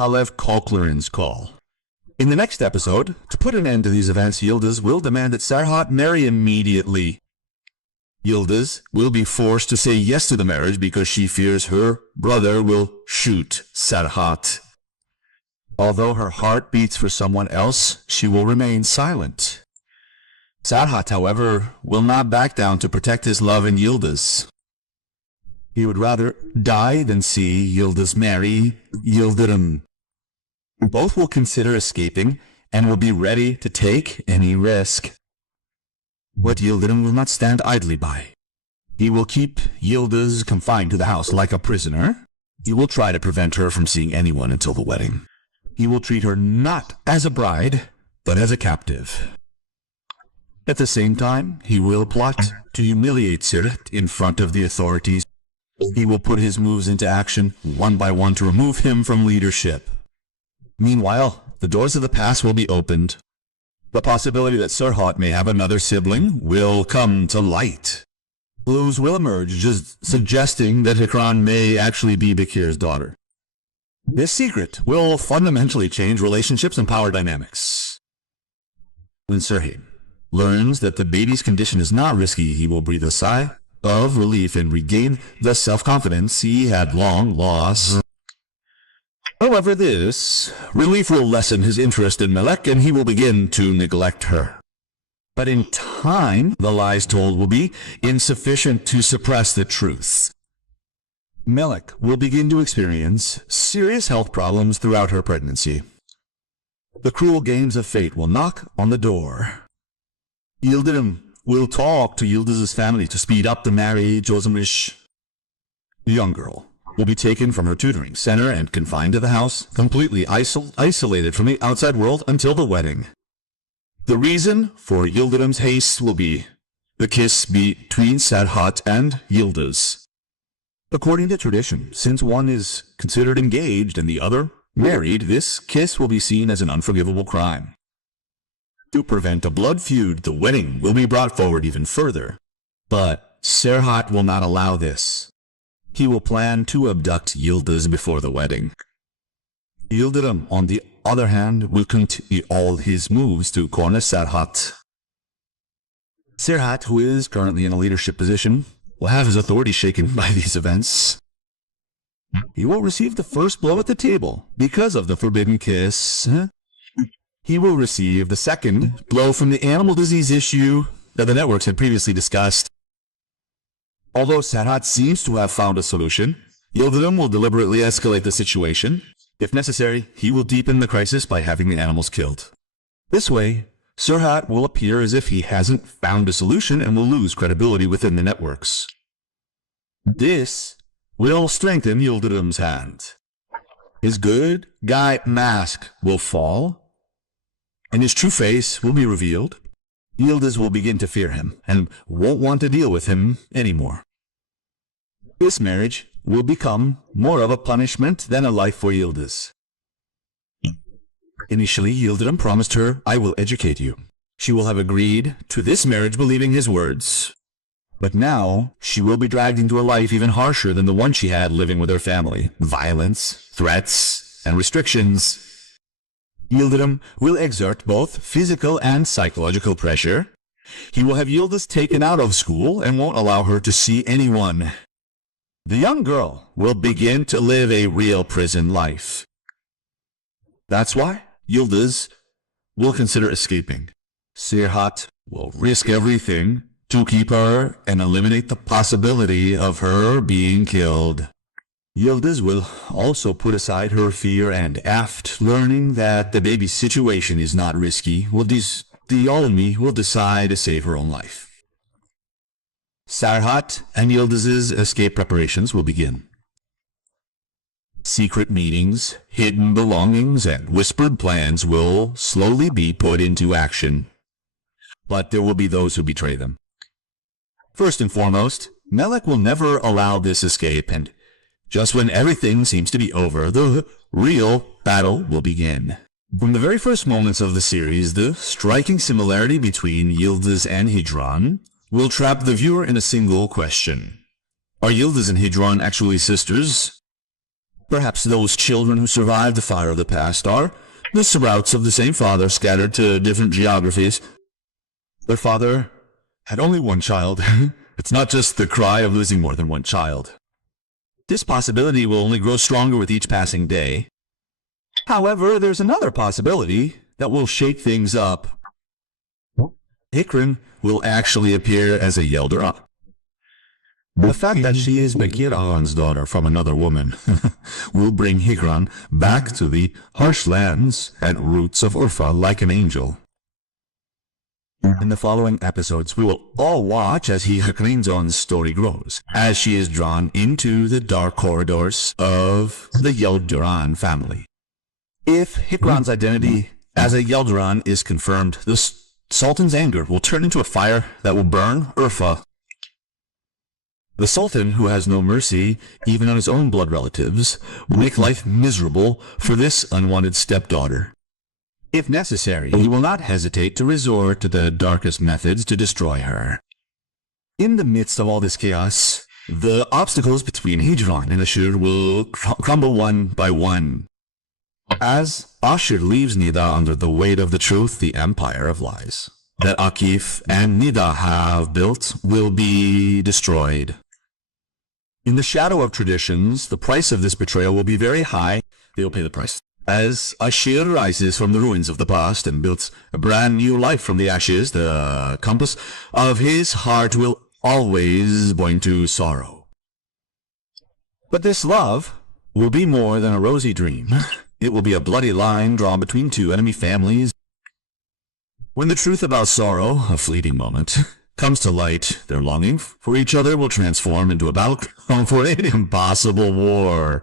Halev Koklarin's call. In the next episode, to put an end to these events, Yıldız will demand that Serhat marry immediately. Yıldız will be forced to say yes to the marriage because she fears her brother will shoot Serhat. Although her heart beats for someone else, she will remain silent. Serhat, however, will not back down to protect his love in Yıldız. He would rather die than see Yıldız marry Yıldırım. Both will consider escaping and will be ready to take any risk. But Yıldırım will not stand idly by. He will keep Yıldız confined to the house like a prisoner. He will try to prevent her from seeing anyone until the wedding. He will treat her not as a bride, but as a captive. At the same time, he will plot to humiliate Serhat in front of the authorities. He will put his moves into action one by one to remove him from leadership. Meanwhile, the doors of the past will be opened. The possibility that Serhat may have another sibling will come to light. Clues will emerge, just suggesting that Hikran may actually be Bekir's daughter. This secret will fundamentally change relationships and power dynamics. When Serhat learns that the baby's condition is not risky, he will breathe a sigh of relief and regain the self-confidence he had long lost. However, this relief will lessen his interest in Melek and he will begin to neglect her. But in time, the lies told will be insufficient to suppress the truth. Melek will begin to experience serious health problems throughout her pregnancy. The cruel games of fate will knock on the door. Yıldırım will talk to Yıldız's family to speed up the marriage. Ozamish, the young girl, will be taken from her tutoring center and confined to the house, completely isolated from the outside world until the wedding. The reason for Yıldırım's haste will be the kiss between Serhat and Yıldız. According to tradition, since one is considered engaged and the other married, this kiss will be seen as an unforgivable crime. To prevent a blood feud, the wedding will be brought forward even further. But Serhat will not allow this. He will plan to abduct Yıldız before the wedding. Yıldırım, on the other hand, will continue all his moves to corner Serhat. Serhat, who is currently in a leadership position, will have his authority shaken by these events. He will receive the first blow at the table because of the forbidden kiss. He will receive the second blow from the animal disease issue that the networks had previously discussed. Although Serhat seems to have found a solution, Yıldırım will deliberately escalate the situation. If necessary, he will deepen the crisis by having the animals killed. This way, Serhat will appear as if he hasn't found a solution and will lose credibility within the networks. This will strengthen Yıldırım's hand. His good guy mask will fall, and his true face will be revealed. Yıldız will begin to fear him and won't want to deal with him anymore. This marriage will become more of a punishment than a life for Yıldız. Initially, Yıldırım promised her, "I will educate you." She will have agreed to this marriage believing his words. But now, she will be dragged into a life even harsher than the one she had living with her family. Violence, threats, and restrictions. Yıldırım will exert both physical and psychological pressure. He will have Yıldız taken out of school and won't allow her to see anyone. The young girl will begin to live a real prison life. That's why Yıldız will consider escaping. Serhat will risk everything to keep her and eliminate the possibility of her being killed. Yıldız will also put aside her fear and, after learning that the baby's situation is not risky, will decide to save her own life. Serhat and Yıldız's escape preparations will begin. Secret meetings, hidden belongings, and whispered plans will slowly be put into action. But there will be those who betray them. First and foremost, Melek will never allow this escape, and just when everything seems to be over, the real battle will begin. From the very first moments of the series, the striking similarity between Yıldız and Hicran will trap the viewer in a single question. Are Yıldız and Hicran actually sisters? Perhaps those children who survived the fire of the past are the sprouts of the same father scattered to different geographies. Their father had only one child. It's not just the cry of losing more than one child. This possibility will only grow stronger with each passing day. However, there's another possibility that will shake things up. Hikran will actually appear as a Yeldaran. The fact that she is Bagheera's daughter from another woman will bring Hikran back to the harsh lands and roots of Urfa like an angel. In the following episodes, we will all watch as Hikran's story grows, as she is drawn into the dark corridors of the Yeldaran family. If Hikran's identity as a Yeldaran is confirmed, the Sultan's anger will turn into a fire that will burn Urfa. The Sultan, who has no mercy even on his own blood relatives, will make life miserable for this unwanted stepdaughter. If necessary, he will not hesitate to resort to the darkest methods to destroy her. In the midst of all this chaos, the obstacles between Hijran and Ashur will crumble one by one. As Ashur leaves Nida under the weight of the truth, the empire of lies that Akif and Nida have built will be destroyed. In the shadow of traditions, the price of this betrayal will be very high. They will pay the price. As Ashur rises from the ruins of the past and builds a brand new life from the ashes, the compass of his heart will always point to sorrow. But this love will be more than a rosy dream. It will be a bloody line drawn between two enemy families. When the truth about sorrow, a fleeting moment, comes to light, their longing for each other will transform into a battleground for an impossible war.